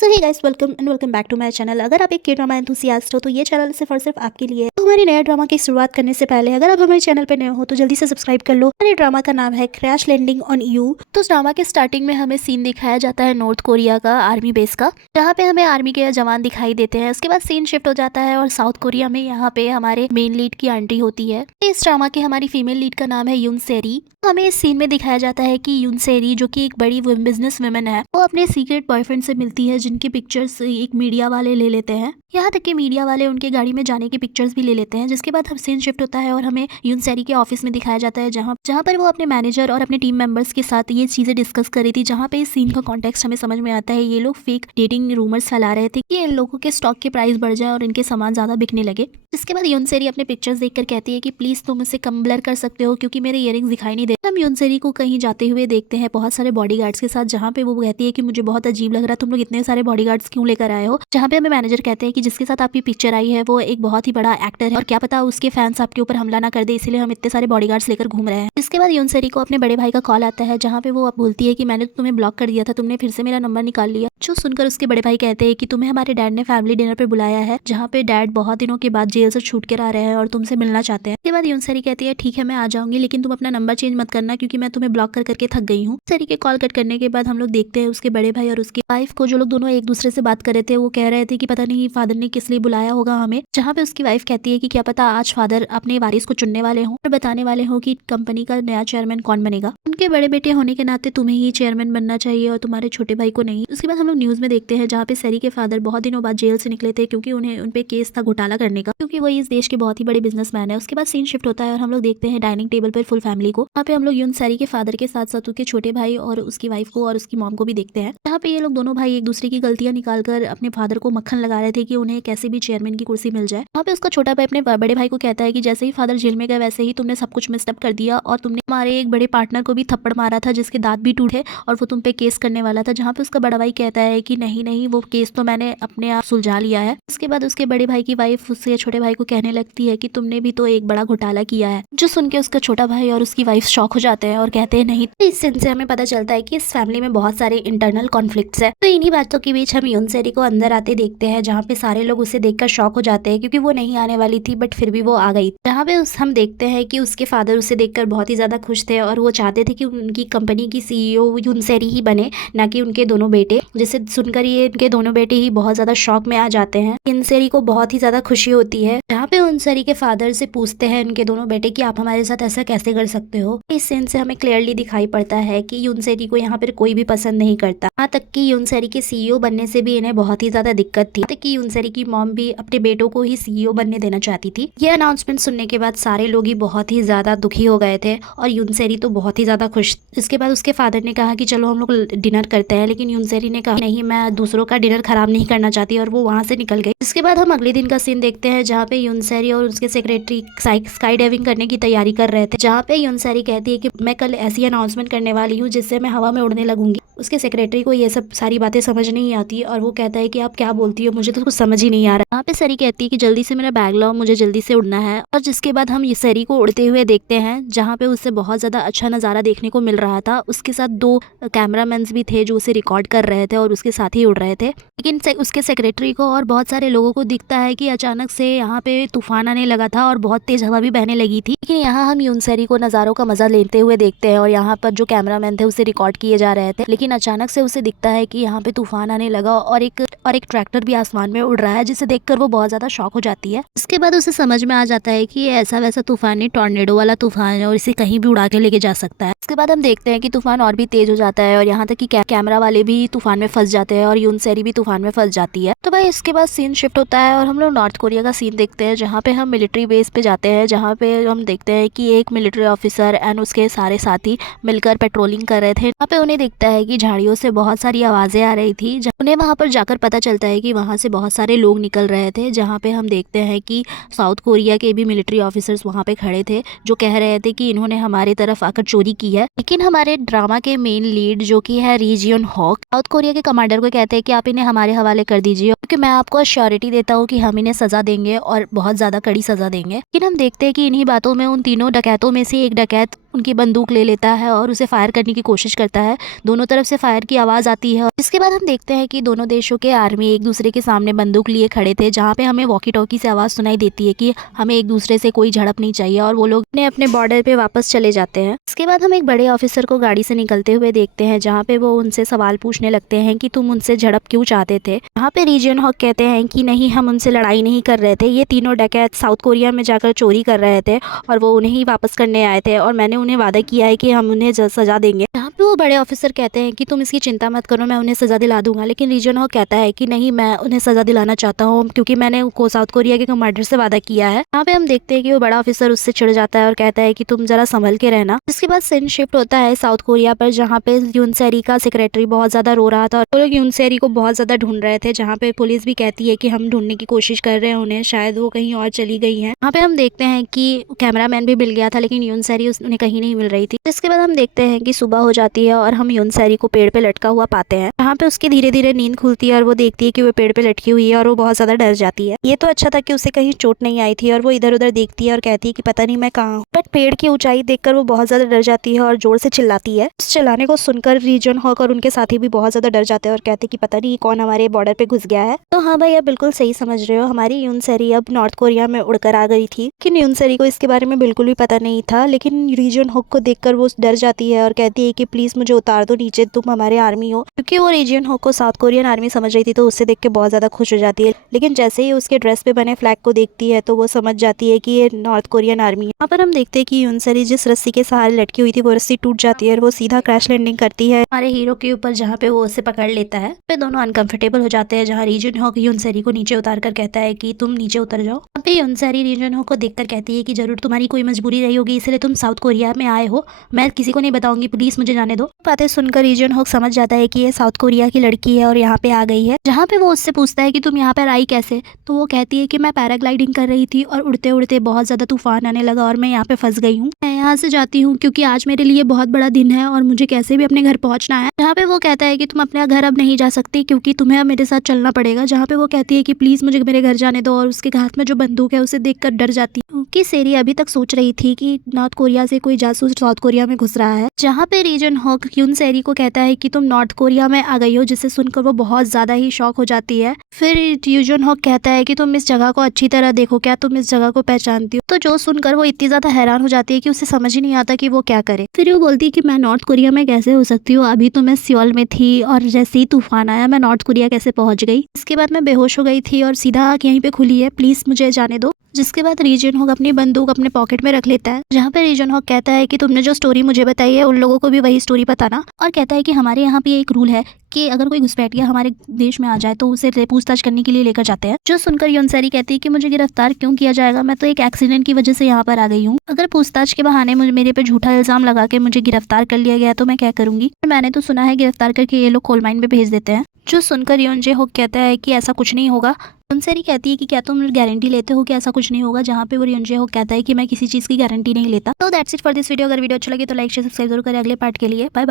So hey guys, welcome back to my channel. अगर आप एक के ड्रामा एंथुसियास्ट हो तो ये चैनल सिर्फ और सिर्फ आपके लिए है। तो हमारे नए ड्रामा की शुरुआत करने से पहले अगर आप हमारे चैनल पे नए हो तो जल्दी से सब्सक्राइब कर लो। हमारे ड्रामा का नाम है क्रैश लैंडिंग ऑन यू। तो उस ड्रामा के स्टार्टिंग में हमें सीन दिखाया जाता है नॉर्थ कोरिया का आर्मी बेस का, जहाँ पे हमें आर्मी के जवान दिखाई देते हैं। उसके बाद सीन शिफ्ट हो जाता है और साउथ कोरिया में यहाँ पे हमारे मेन लीड की आंटी होती है। इस ड्रामा की हमारी फीमेल लीड का नाम है यून सेरी। हमें इस सीन में दिखाया जाता है कि यून सेरी, जो कि एक बड़ी बिजनेस वुमेन है, वो अपने सीक्रेट बॉयफ्रेंड से मिलती है, जिनकी पिक्चर्स एक मीडिया वाले ले लेते हैं। यहाँ तक कि मीडिया वाले उनके गाड़ी में जाने की पिक्चर्स भी ले लेते हैं। जिसके बाद हम सीन शिफ्ट होता है और हमें यून सेरी के ऑफिस में दिखाया जाता है, जहाँ पर वो अपने मैनेजर और अपने टीम मेंबर्स के साथ ये चीजें डिस्कस कर रही थी। जहाँ पे इस सीन का कॉन्टेक्स्ट हमें समझ में आता है, ये लोग फेक डेटिंग रूमर्स फैला रहे थे कि इन लोगों के स्टॉक के प्राइस बढ़ जाए और इनके सामान ज्यादा बिकने लगे। जिसके बाद यून सेरी अपने पिक्चर्स देखकर कहती है कि प्लीज तुम इसे कम ब्लर कर सकते हो क्योंकि मेरे इयरिंग्स दिखाई नहीं दे। हम यून सेरी को कहीं जाते हुए देखते हैं बहुत सारे बॉडीगार्ड्स के साथ, जहाँ पे वो कहती है कि मुझे बहुत अजीब लग रहा है, तुम लोग इतने सारे बॉडीगार्ड्स क्यों लेकर आए हो। जहाँ पे हमें मैनेजर कहते हैं कि जिसके साथ आपकी पिक्चर आई है वो एक बहुत ही बड़ा एक्टर है और क्या पता उसके फैंस आपके ऊपर हमला ना कर दे, इसलिए हम इतने सारे बॉडीगार्ड्स लेकर घूम रहे हैं। इसके बाद यून सेरी को अपने बड़े भाई का कॉल आता है, जहाँ पे वो अब बोलती है कि मैंने तुम्हें ब्लॉक कर दिया था, तुमने फिर से मेरा नंबर निकाल लिया। जो सुनकर उसके बड़े भाई कहते हैं कि तुम्हें हमारे डैड ने फैमिली डिनर पे बुलाया है, जहाँ पे डैड बहुत दिनों के बाद जेल से छूट कर आ रहे हैं और तुमसे मिलना चाहते हैं। इसके बाद यून सेरी कहती है ठीक है मैं आ जाऊंगी, लेकिन तुम अपना नंबर चेंज मत करना क्योंकि मैं तुम्हें ब्लॉक कर करके थक गई हूँ। सेरी के कॉल कट करने के बाद हम लोग देखते हैं उसके बड़े भाई और उसकी वाइफ को, जो लोग दोनों एक दूसरे से बात कर रहे थे। वो कह रहे थे कि पता नहीं फादर ने किस लिए बुलाया होगा हमें। जहाँ पे उसकी वाइफ कहती है कि क्या पता आज फादर अपने वारिस को चुनने वाले हों और बताने वाले हों कि कंपनी का नया चेयरमैन कौन बनेगा। उनके बड़े बेटे होने के नाते तुम्हें ही चेयरमैन बनना चाहिए और तुम्हारे छोटे भाई को नहीं। उसके बाद हम लोग न्यूज में देखते हैं जहाँ पे सेरी के फादर बहुत दिनों बाद जेल से निकले थे क्योंकि उन्हें उनपे केस था घोटाला करने का, क्योंकि वो इस देश के बहुत ही बड़े बिजनेसमैन है। उसके बाद सीन शिफ्ट होता है और हम लोग देखते हैं डाइनिंग टेबल पर फुल फैमिली को। वहाँ पे हम लोग यून सेरी के फादर के साथ साथ उसके छोटे भाई और उसकी वाइफ को और उसकी मॉम को भी देखते हैं, जहाँ पे ये लोग दोनों भाई एक दूसरे की गलतियां निकालकर अपने फादर को मक्खन लगा रहे थे कि उन्हें कैसे भी चेयरमैन की कुर्सी मिल जाए। वहाँ पे उसका छोटा भाई अपने बड़े भाई को कहता है कि जैसे ही फादर जेल में गए वैसे ही तुमने सब कुछ मिसअप कर दिया और तुमने हमारे एक बड़े पार्टनर को भी थप्पड़ मारा था जिसके दांत भी टूटे और वो तुम पे केस करने वाला था। जहाँ पे उसका बड़ा भाई कहता है कि नहीं नहीं, वो केस तो मैंने अपने आप सुलझा लिया है। उसके बाद उसके बड़े भाई की वाइफ उससे छोटे भाई को कहने लगती है कि तुमने भी तो एक बड़ा घोटाला किया है। जो सुन के उसका छोटा भाई और उसकी वाइफ शॉक हो जाते हैं और कहते हैं नहीं। इस सीन से हमें पता चलता है कि इस फैमिली में बहुत सारे इंटरनल कॉन्फ्लिक्ट्स है। तो इन्हीं बातों के बीच हम यून सेरी को अंदर आते देखते हैं, जहाँ पे सारे लोग उसे देखकर शॉक हो जाते हैं क्योंकि वो नहीं आने वाली थी बट फिर भी वो आ गई। जहाँ पे हम देखते हैं कि उसके फादर उसे देखकर बहुत ही ज्यादा खुश थे और वो चाहते थे कि उनकी कंपनी की सीईओ यून सेरी ही बने, ना कि उनके दोनों बेटे। जिसे सुनकर ये उनके दोनों बेटे ही बहुत ज्यादा शॉक में आ जाते हैं। यून सेरी को बहुत ही ज्यादा खुशी होती है, जहाँ पे यून सेरी के फादर से पूछते हैं उनके दोनों बेटे कि आप हमारे साथ ऐसा कैसे कर सकते हो। इस सीन से हमें क्लियरली दिखाई पड़ता है कि यून सेरी को यहाँ पर कोई भी पसंद नहीं करता। यहाँ तक कि यून सेरी के सीईओ बनने से भी इन्हें बहुत ही ज्यादा दिक्कत थी, कि यून सेरी की मॉम भी अपने बेटों को ही सीईओ बनने देना चाहती थी। ये अनाउंसमेंट सुनने के बाद सारे लोग ही बहुत ही ज्यादा दुखी हो गए थे और यून सेरी तो बहुत ही ज्यादा खुश। इसके बाद उसके फादर ने कहा कि चलो हम लोग डिनर करते हैं, लेकिन यून सेरी ने कहा नहीं, मैं दूसरों का डिनर खराब नहीं करना चाहती और वो वहां से निकल गई। इसके बाद हम अगले दिन का सीन देखते हैं, जहाँ पे यून सेरी और उसके सेक्रेटरी स्काई डाइविंग करने की तैयारी कर रहे थे। जहाँ पे यून सेरी कहती है कि मैं कल ऐसी अनाउंसमेंट करने वाली हूँ जिससे मैं हवा में उड़ने लगूंगी। उसके सेक्रेटरी को ये सब सारी बातें समझ नहीं आती और वो कहता है कि आप क्या बोलती हो, मुझे तो कुछ समझ ही नहीं आ रहा। यहाँ पे सरी कहती है कि जल्दी से मेरा बैग लाओ, मुझे जल्दी से उड़ना है। और जिसके बाद हम ये सरी को उड़ते हुए देखते हैं, जहाँ पे उससे बहुत ज्यादा अच्छा नजारा देखने को मिल रहा था। उसके साथ दो कैमरामैन भी थे जो उसे रिकॉर्ड कर रहे थे और उसके साथ ही उड़ रहे थे। लेकिन उसके सेक्रेटरी को और बहुत सारे लोगों को दिखता है कि अचानक से यहाँ पे तूफान आने लगा था और बहुत तेज हवा भी बहने लगी थी। लेकिन यहाँ हम यून सेरी को नजारों का मजा लेते हुए देखते हैं और यहाँ पर जो कैमरामैन थे उसे रिकॉर्ड किए जा रहे थे। लेकिन अचानक से उसे दिखता है कि यहाँ पे तूफान आने लगा और एक ट्रैक्टर भी आसमान में उड़ रहा है, जिसे देखकर वो बहुत ज्यादा शॉक हो जाती है। इसके बाद उसे समझ में आ जाता है कि ये ऐसा वैसा तूफान नहीं, टॉर्नेडो वाला तूफान है और इसे कहीं भी उड़ा के लेके जा सकता है। इसके बाद हम देखते हैं कि तूफान और भी तेज हो जाता है और यहाँ तक कि कैमरा वाले भी तूफान में फंस जाते हैं और यून सेरी भी तूफान में फंस जाती है। तो भाई इसके बाद सीन शिफ्ट होता है और हम लोग नॉर्थ कोरिया का सीन देखते हैं, जहाँ पे हम मिलिट्री बेस पे जाते हैं, जहाँ पे हम देखते हैं कि एक मिलिट्री ऑफिसर एंड उसके सारे साथी मिलकर पेट्रोलिंग कर रहे थे। वहाँ पे उन्हें दिखता है कि झाड़ियों से बहुत सारी आवाजें आ रही थी। उन्हें वहाँ पर जाकर पता चलता है कि वहाँ से बहुत सारे लोग निकल रहे थे, जहाँ पे हम देखते हैं कि साउथ कोरिया के भी मिलिट्री ऑफिसर्स वहाँ पे खड़े थे, जो कह रहे थे कि इन्होंने हमारे तरफ आकर चोरी की है। लेकिन हमारे ड्रामा के मेन लीड जो कि है री जियोन हॉक, साउथ कोरिया के कमांडर को कहते हैं कि आप इन्हें हमारे हवाले कर दीजिए, क्योंकि मैं आपको अश्योरिटी देता हूँ कि हम इन्हें सजा देंगे और बहुत ज्यादा कड़ी सजा देंगे। लेकिन हम देखते हैं कि इन्हीं बातों में उन तीनों डकैतों में से एक डकैत उनकी बंदूक ले लेता है और उसे फायर करने की कोशिश करता है। दोनों तरफ से फायर की आवाज़ आती है। इसके बाद हम देखते हैं कि दोनों देशों के आर्मी एक दूसरे के सामने बंदूक लिए खड़े थे, जहाँ पे हमें वॉकी टॉकी से आवाज़ सुनाई देती है कि हमें एक दूसरे से कोई झड़प नहीं चाहिए, और वो लोग अपने बॉर्डर पे वापस चले जाते हैं। इसके बाद हम एक बड़े ऑफिसर को गाड़ी से निकलते हुए देखते हैं, जहाँ पे वो उनसे सवाल पूछने लगते हैं कि तुम उनसे झड़प क्यों चाहते थे। यहाँ पे री जन होक कहते हैं कि नहीं, हम उनसे लड़ाई नहीं कर रहे थे, ये तीनों डकैत साउथ कोरिया में जाकर चोरी कर रहे थे और वो उन्हें ही वापस करने आए थे, और मैंने उन्हें वादा किया है कि हम उन्हें सजा देंगे। यहाँ पे वो बड़े ऑफिसर कहते हैं कि तुम इसकी चिंता मत करो, मैं उन्हें सजा दिला दूंगा। लेकिन री जन होक कहता है कि नहीं, मैं उन्हें सजा दिलाना चाहता हूँ क्योंकि मैंने साउथ कोरिया के कमांडर से वादा किया है। यहाँ पे हम देखते हैं कि वो बड़ा ऑफिसर उससे चिढ़ जाता है और कहता है कि तुम जरा संभल के रहना। इसके बाद सीन शिफ्ट होता है साउथ कोरिया पर, जहाँ पे यून सेरी का सेक्रेटरी बहुत ज्यादा रो रहा था और वो लोग यून सेरी को बहुत ज्यादा ढूंढ रहे थे। जहाँ पे पुलिस भी कहती है कि हम ढूंढने की कोशिश कर रहे हैं उन्हें, शायद वो कहीं और चली गई है। यहाँ पे हम देखते हैं कि कैमरामैन भी मिल गया था, लेकिन यून सेरी उन्हें कहीं नहीं मिल रही थी। इसके बाद हम देखते हैं कि सुबह हो जाती है और हम यून सेरी को पेड़ पे लटका हुआ पाते हैं। यहाँ पे उसकी धीरे धीरे नींद खुलती है और वो देखती है कि वो पेड़ पे लटकी हुई है और वो बहुत ज्यादा डर जाती है। ये तो अच्छा था कि उसे कहीं चोट नहीं आई थी, और वो इधर उधर देखती है और कहती है कि पता नहीं मैं कहाँ हूँ। बट पेड़ की ऊंचाई देखकर वो बहुत ज्यादा डर जाती है और जोर से चिल्लाती है। इस चिल्लाने को सुनकर री जन होक और उनके साथी भी बहुत ज्यादा डर जाते हैं और कहते हैं कि पता नहीं कौन हमारे बॉर्डर पे घुस गया है। तो हाँ भाई, आप बिल्कुल सही समझ रहे हो, हमारी यून सेरी अब नॉर्थ कोरिया में उड़कर आ गई थी। कि यून सेरी को इसके बारे में बिल्कुल भी पता नहीं था, लेकिन री जन होक को देखकर वो डर जाती है और कहती है कि प्लीज मुझे उतार दो नीचे, तुम हमारे आर्मी हो। क्योंकि वो री जन होक को साउथ कोरियन आर्मी समझ रही थी, तो उससे देख के बहुत ज्यादा खुश हो जाती है। लेकिन जैसे ही उसके ड्रेस पे बने फ्लैग को देखती है तो वो समझ जाती है कि ये नॉर्थ कोरियन आर्मी है। यहाँ पर हम देखते हैं कि यून सेरी जिस रस्सी के सहारे लटकी हुई थी वो रस्सी टूट जाती है और वो सीधा क्रैश लैंडिंग करती है हमारे हीरो के ऊपर, जहाँ पे वो उसे पकड़ लेता है। फिर दोनों अनकंफर्टेबल हो जाते हैं, जहाँ री जन होक यून सेरी को नीचे उतार कर कहता है कि तुम नीचे उतर जाओ। यहाँ पे यून सेरी री जन होक को देखकर कहती है कि जरूर तुम्हारी कोई मजबूरी रही होगी, इसलिए तुम साउथ कोरिया में आए हो, मैं किसी को नहीं बताऊंगी, प्लीज मुझे जाने दो। बातें सुनकर री जन होक समझ जाता है कि ये साउथ कोरिया की लड़की है और यहाँ पे आ गई है। जहाँ पे वो उससे पूछता है कि तुम यहाँ पर आई कैसे, तो वो कहती है कि मैं पैराग्लाइडिंग कर रही थी और उड़ते उड़ते बहुत ज्यादा तूफान आने लगा और मैं यहाँ पे फंस गई हूँ। मैं यहाँ से जाती हूँ क्योंकि आज मेरे लिए बहुत बड़ा दिन है और मुझे कैसे भी अपने घर पहुँचना है। जहाँ पे वो कहता है कि तुम अपने घर अब नहीं जा सकती क्योंकि तुम्हें अब मेरे साथ चलना पड़ेगा। जहाँ पे वो कहती है कि प्लीज मुझे मेरे घर जाने दो, और उसके हाथ में जो बंदूक है उसे देखकर डर जाती है। कि सेरी अभी तक सोच रही थी कि नॉर्थ कोरिया से कोई जासूस साउथ कोरिया में घुस रहा है। जहाँ पे री जन होक यून सेरी को कहता है कि तुम नॉर्थ कोरिया में आ गई हो, जिसे सुनकर वो बहुत ज्यादा ही शॉक हो जाती है। फिर री जन होक कहता है कि तुम इस जगह को अच्छी तरह देखो, क्या तुम इस जगह को पहचानती हो। तो जो सुनकर वो इतनी ज्यादा हैरान हो जाती है कि उसे समझ ही नहीं आता कि वो क्या करे। फिर वो बोलती है कि मैं नॉर्थ कोरिया में कैसे हो सकती हूँ, अभी तो मैं सियोल में थी और जैसे ही तूफान आया मैं नॉर्थ कोरिया कैसे पहुंच गई। इसके बाद मैं बेहोश हो गई थी और सीधा आँख यहीं पे खुली है, प्लीज मुझे जाने दो। जिसके बाद री जन होक अपनी बंदूक अपने पॉकेट में रख लेता है। जहाँ पे री जन होक कहता है कि तुमने जो स्टोरी मुझे बताई है उन लोगों को भी वही स्टोरी बताना, और कहता है कि हमारे यहाँ पे एक रूल है कि अगर कोई घुसपैठिया हमारे देश में आ जाए तो उसे पूछताछ करने के लिए लेकर जाते हैं। जो सुनकर यून सेरी कहती है कि मुझे गिरफ्तार क्यों किया जाएगा, मैं तो एक एक्सीडेंट की वजह से यहाँ पर आ गई हूँ। अगर पूछताछ के बहाने मुझे मेरे पे झूठा इल्जाम लगा के मुझे गिरफ्तार कर लिया गया तो मैं क्या करूंगी। मैंने तो सुना है गिरफ्तार करके ये लोग कोल माइन में भेज देते हैं। जो सुनकर यून जे होक कहता है कि ऐसा कुछ नहीं होगा। यून सेरी कहती है कि क्या तुम गारंटी लेते हो कि ऐसा कुछ नहीं होगा। जहाँ पे वो यून जे होक कहता है कि मैं किसी चीज की गारंटी नहीं लेता। तो that's it for this video. अगर वीडियो अच्छा लगे तो लाइक शेयर सब्सक्राइब जरूर करें अगले पार्ट के लिए। Bye bye.